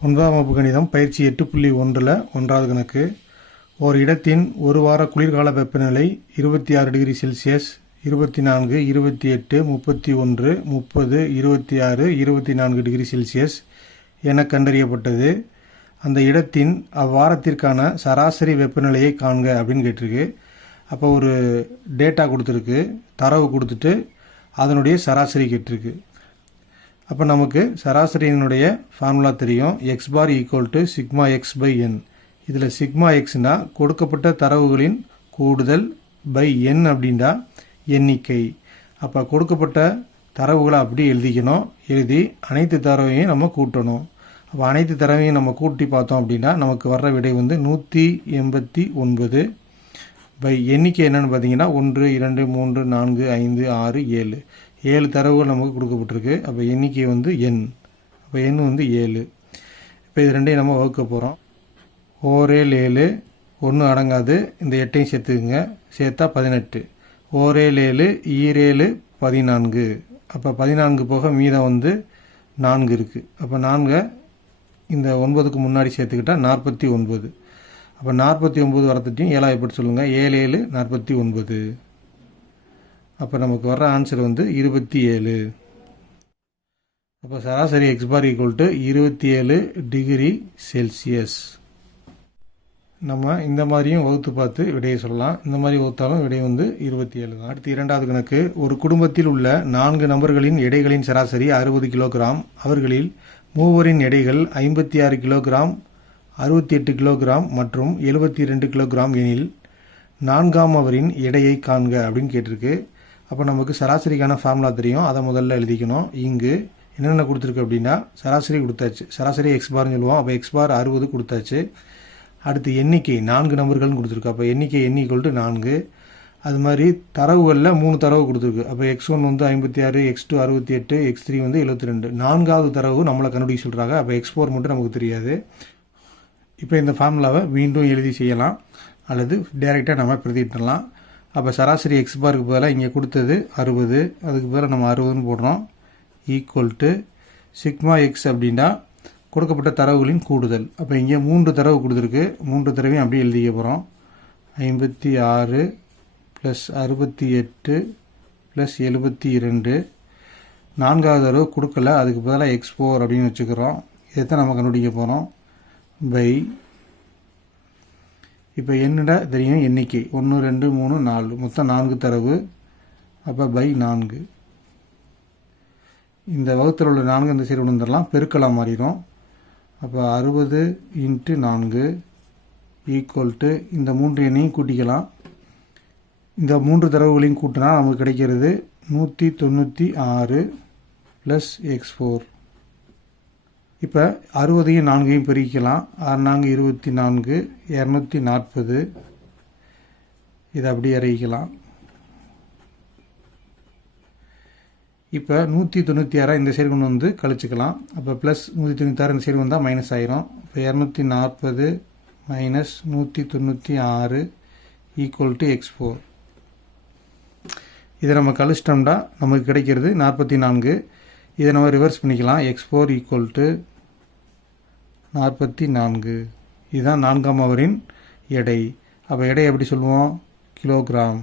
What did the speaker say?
9ஆம் வகுப்பு கணிதம் பயிற்சி 8.1 1வது கணக்கு. ஒரு இடத்தின் ஒரு வார குளிர்கால வெப்பநிலை 26 டிகிரி செல்சியஸ், 24, 28, 31, 30, 26, 24 டிகிரி செல்சியஸ் என கண்டறியப்பட்டது. அந்த இடத்தின் அவ்வாரத்திற்கான சராசரி வெப்பநிலையை காண்க அப்படின்னு கேட்டிருக்கு. அப்போ ஒரு டேட்டா கொடுத்துருக்கு, தரவு கொடுத்துட்டு அதனுடைய சராசரி கேட்டிருக்கு. அப்போ நமக்கு சராசரியினுடைய ஃபார்முலா தெரியும். X bar equal to sigma x by n. இதில் சிக்மா எக்ஸ்னா கொடுக்கப்பட்ட தரவுகளின் கூடுதல் பை என் அப்படின்னா எண்ணிக்கை. அப்போ கொடுக்கப்பட்ட தரவுகளை அப்படி எழுதிக்கணும். எழுதி அனைத்து தரவையும் நம்ம கூட்டணும். அப்போ அனைத்து தரவையும் நம்ம கூட்டி பார்த்தோம் அப்படின்னா நமக்கு வர்ற விடை 189 பை எண்ணிக்கை என்னென்னு பார்த்தீங்கன்னா 1, 2, 3, 4, 5, 6, 7. 7 தரவுகள் நமக்கு கொடுக்கப்பட்டிருக்கு. அப்போ எண்ணிக்கை எண். அப்போ எண் 7. இப்போ இது ரெண்டையும் நம்ம வகுக்க போகிறோம். 7 7 1 அடங்காது, இந்த 8ஐயும் சேர்த்துக்குங்க. சேர்த்தா 18. 7 7 14. அப்போ 14 போக மீதம் 4 இருக்குது. அப்போ 4 இந்த 9க்கு முன்னாடி சேர்த்துக்கிட்டால் 49. அப்போ 49 வரத்துட்டையும் 7 எப்படி சொல்லுங்கள். 7 7 49. அப்போ நமக்கு வர்ற ஆன்சர் 27. அப்போ சராசரி x bar equal to 27 degree Celsius. நம்ம இந்த மாதிரியும் வகுத்து பார்த்து விடையை சொல்லலாம். இந்த மாதிரி வகுத்தாலும் விடை 27 தான். அடுத்து 2வது கணக்கு. ஒரு குடும்பத்தில் உள்ள 4 நபர்களின் எடைகளின் சராசரி 60 கிலோகிராம். அவர்களில் 3 எடைகள் 56 கிலோகிராம், 68 கிலோகிராம் மற்றும் 72 கிலோகிராம் எனில் 4ஆம் அவரின் எடையை காண்க அப்படின்னு கேட்டிருக்கு. அப்போ நமக்கு சராசரிக்கான ஃபார்முலா தெரியும். அதை முதல்ல எழுதிக்கணும். இங்கு என்னென்ன கொடுத்துருக்கு அப்படின்னா சராசரி கொடுத்தாச்சு. சராசரி எக்ஸ் பார்னு சொல்லுவோம். அப்போ எக்ஸ் பார் 60 கொடுத்தாச்சு. அடுத்து எண்ணிக்கை 4 நம்பர்கள்னு கொடுத்துருக்கு. அப்போ எண்ணிக்கை n = 4. அது மாதிரி தரவுகளில் 3 தரவு கொடுத்துருக்கு. அப்போ x1 56, x2 68, x3 72. 4வது தரவு நம்மளை கண்டுபிடிக்க சொல்கிறாங்க. அப்போ x4 மட்டும் நமக்கு தெரியாது. இப்போ இந்த ஃபார்முலாவை மீண்டும் எழுதி செய்யலாம் அல்லது டைரெக்டாக நம்ம பிரதிட்டலாம். அப்போ சராசரி எக்ஸ் பாருக்கு பதிலாக இங்கே கொடுத்தது 60, அதுக்கு பதிலாக நம்ம 60ன்னு போடுறோம். ஈக்குவல் டு சிக்மா எக்ஸ் அப்படின்னா கொடுக்கப்பட்ட தரவுகளின் கூடுதல். அப்போ இங்கே 3 தரவு கொடுத்துருக்கு. 3 தரவையும் அப்படியே எழுதிக்க போகிறோம். 56 + 68 + 72. 4வது தரவு கொடுக்கல, அதுக்கு பதிலாக x4 அப்படின்னு வச்சுக்கிறோம். இதைத்தான் நம்ம கண்டுபிடிக்க போகிறோம். பை இப்போ என்னடா தெரியும் எண்ணிக்கை 1 2 3 4 மொத்தம் 4 தரவு. அப்போ பை 4. இந்த வகுத்தில் உள்ள 4 இந்த சைடு வந்துடலாம், பெருக்கலாம் மாறிடும். அப்போ 60 × 4 ஈக்குவல் டு இந்த 3 எண்ணையும் கூட்டிக்கலாம். இந்த 3 தரவுகளையும் கூட்டினா நமக்கு கிடைக்கிறது 196 + x4. இப்போ 60ஐயும் 4ஐயும் பெருக்கலாம். 6 4 24, 240. இதை அப்படியே இறக்கிக்கலாம். இப்போ 196 இந்த சைடு கொண்டு கழிச்சுக்கலாம். அப்போ ப்ளஸ் 196 இந்த சைடு வந்தால் மைனஸ் ஆயிரும். இப்போ 240 - 196 ஈக்குவல் டு x4. இதை நம்ம கழிச்சிட்டோம்னா நமக்கு கிடைக்கிறது 44. இதை நம்ம ரிவர்ஸ் பண்ணிக்கலாம். x4 equal to 44. இதுதான் 4ஆம் அவரின் எடை. அப்போ எடை எப்படி சொல்லுவோம்? கிலோகிராம்.